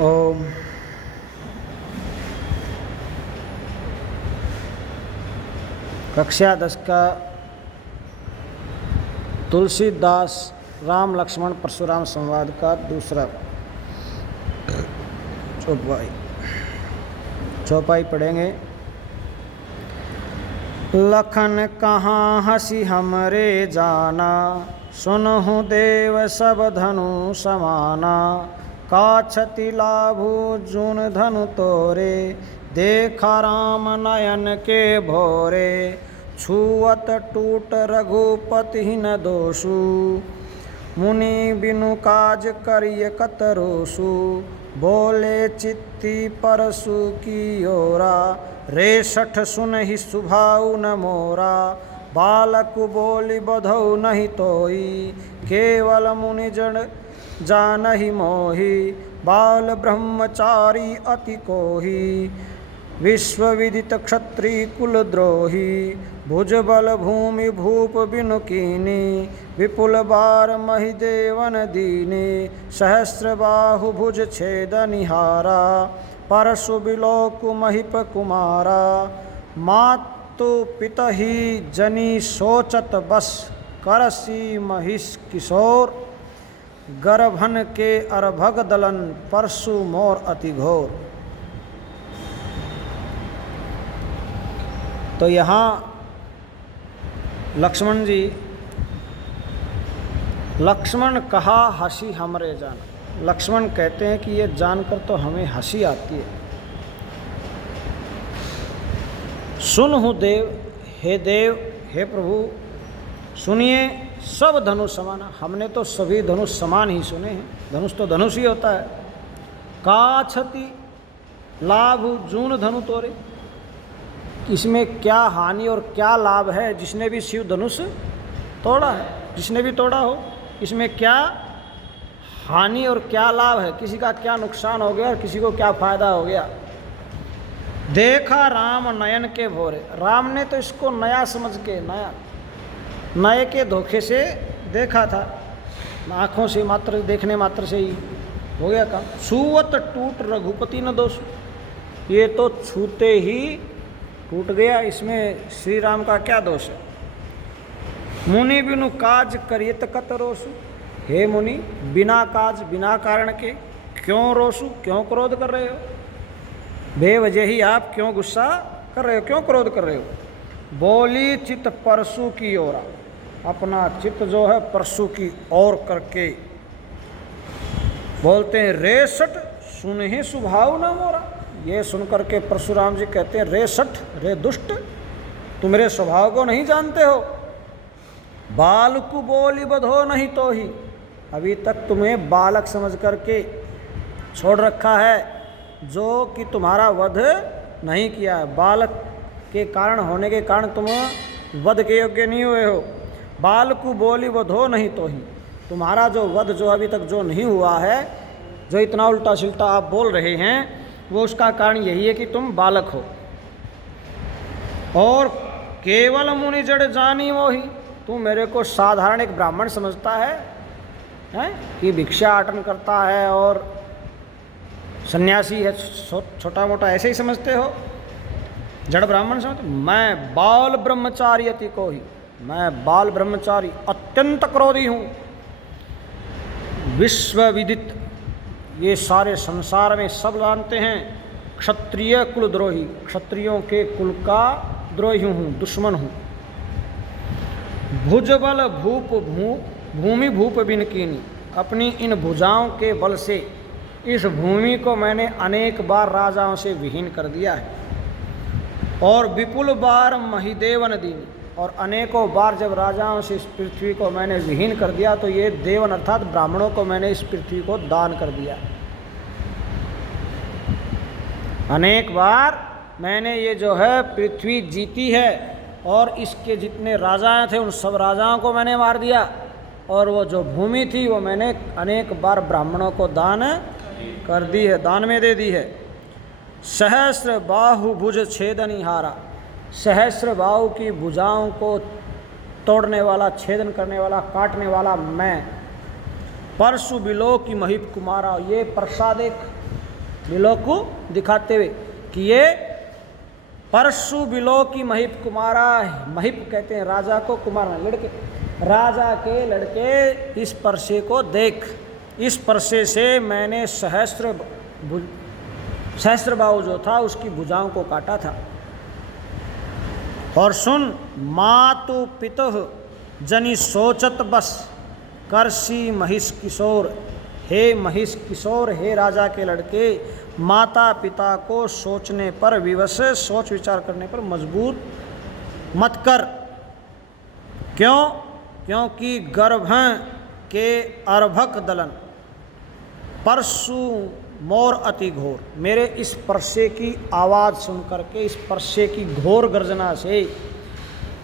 ओम। कक्षा 10 का तुलसीदास राम लक्ष्मण परशुराम संवाद का दूसरा चौपाई पढ़ेंगे। लखन कहाँ हंसी हमरे जाना, सुनहु देव सब धनु समाना। काछति लाभु जून धनु तोरे, देखा राम नयन के भोरे। छुअत टूट रघुपति न दोषु, मुनि बिनु काज करिय कतरोसु। बोले चित्ती परसु की ओरा, रेसठ सुनहि सुभाउ न मोरा। बालक बोली बधौ नहीं तोई, केवल मुनि जन जानहि मोहि। बाल ब्रह्मचारी अति कोहि, विश्वविदित क्षत्रिय कुलद्रोही। भुजबल भूमि भूप बिनु कीनी, विपुल बार महि देवन दीनी। सहस्र बाहु भुज छेद निहारा, परशु बिलोक महिप कुमारा। मातु पितहि जनी सोचत बस, करसी महिष किशोर। गर्भन के अरभग दलन, परशु मोर अति घोर। तो यहाँ लक्ष्मण जी, लक्ष्मण कहा हंसी हमरे जाना। लक्ष्मण कहते हैं कि ये जानकर तो हमें हंसी आती है। सुनहु देव, हे देव, हे प्रभु सुनिए, सब धनुष समान। हमने तो सभी धनुष समान ही सुने हैं। धनुष तो धनुष ही होता है। काछति लाभ जून धनु तोरे, इसमें क्या हानि और क्या लाभ है जिसने भी शिव धनुष तोड़ा है। जिसने भी तोड़ा हो, इसमें क्या हानि और क्या लाभ है, किसी का क्या नुकसान हो गया और किसी को क्या फायदा हो गया। देखा राम नयन के भोरे, राम ने तो इसको नया समझ के, नए के धोखे से देखा था। आँखों से मात्र देखने मात्र से ही हो गया काम। छुअत टूट रघुपति न दोष, ये तो छूते ही टूट गया, इसमें श्री राम का क्या दोष है। मुनि बिनु काज करियत कत रोसु, हे मुनि बिना काज बिना कारण के क्यों रोसु, क्यों क्रोध कर रहे हो। बेवजह ही आप क्यों गुस्सा कर रहे हो, क्यों क्रोध कर रहे हो। बोली चित परसु की ओरा, अपना चित्त जो है परसु की ओर करके बोलते हैं। रेसठ सुन ही स्वभाव न मोरा, ये सुनकर के परशुराम जी कहते हैं, रे सठ, रे दुष्ट, तुम मेरे स्वभाव को नहीं जानते हो। बालक बोली बधो नहीं तो ही, अभी तक तुम्हें बालक समझ करके छोड़ रखा है, जो कि तुम्हारा वध नहीं किया है। बालक के कारण होने के कारण तुम वध के योग्य नहीं हुए हो। बालक बोली बधो नहीं तो ही, तुम्हारा जो वध जो अभी तक जो नहीं हुआ है, जो इतना उल्टा सिल्टा आप बोल रहे हैं, वो उसका कारण यही है कि तुम बालक हो। और केवल मुनि जड़ जानी मोही, तू मेरे को साधारण एक ब्राह्मण समझता है कि भिक्षा आटन करता है और सन्यासी है, छोटा मोटा ऐसे ही समझते हो, जड़ ब्राह्मण समझते। मैं बाल ब्रह्मचारी अति को ही, मैं बाल ब्रह्मचारी अत्यंत क्रोधी हूँ। विश्वविदित, ये सारे संसार में सब जानते हैं, क्षत्रिय कुलद्रोही, क्षत्रियों के कुल का द्रोही हूँ, दुश्मन हूँ। भुजबल भूमि भूप बिन कीनी, अपनी इन भुजाओं के बल से इस भूमि को मैंने अनेक बार राजाओं से विहीन कर दिया है। और विपुल बार महिदेवन दीनी, और अनेकों बार जब राजाओं से इस पृथ्वी को मैंने विहीन कर दिया, तो ये देवन अर्थात ब्राह्मणों को मैंने इस पृथ्वी को दान कर दिया। अनेक बार मैंने ये जो है पृथ्वी जीती है, और इसके जितने राजा थे उन सब राजाओं को मैंने मार दिया। और वो जो भूमि थी वो मैंने अनेक बार ब्राह्मणों को दान कर दी है, दान में दे दी है। सहस्र बाहु भुज छेदनिहारा, सहस्र बाहु की भुजाओं को तोड़ने वाला, छेदन करने वाला, काटने वाला मैं। परशु बिलो की महिप कुमारा, ये प्रसाद एक बिलो को दिखाते हुए कि ये परशु बिलो की महिप कुमारा, महिप कहते हैं राजा को, कुमार लड़के, राजा के लड़के इस परसे को देख, इस परसे से मैंने सहस्त्रबाहु जो था उसकी भुजाओं को काटा था। और सुन, मातु पितुः जनि सोचत बस, करसी महिष किशोर, हे महिष किशोर, हे राजा के लड़के, माता पिता को सोचने पर विवश, सोच विचार करने पर मजबूर मत कर। क्यों? क्योंकि गर्भ के अर्भक दलन, परशु मोर अति घोर, मेरे इस परसे की आवाज़ सुन करके, इस परसे की घोर गर्जना से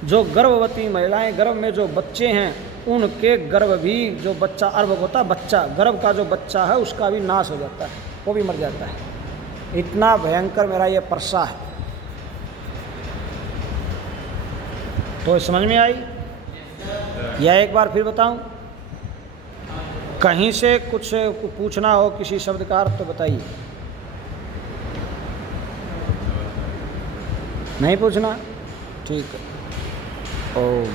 जो गर्भवती महिलाएं, गर्भ में जो बच्चे हैं, उनके गर्भ भी, जो बच्चा अर्भक होता है, बच्चा गर्भ का जो बच्चा है उसका भी नाश हो जाता है, वो भी मर जाता है। इतना भयंकर मेरा ये परसा है। तो समझ में आई? या एक बार फिर बताऊं? कहीं से कुछ पूछना हो किसी शब्द का अर्थ तो बताइए। नहीं पूछना? ठीक है। ओम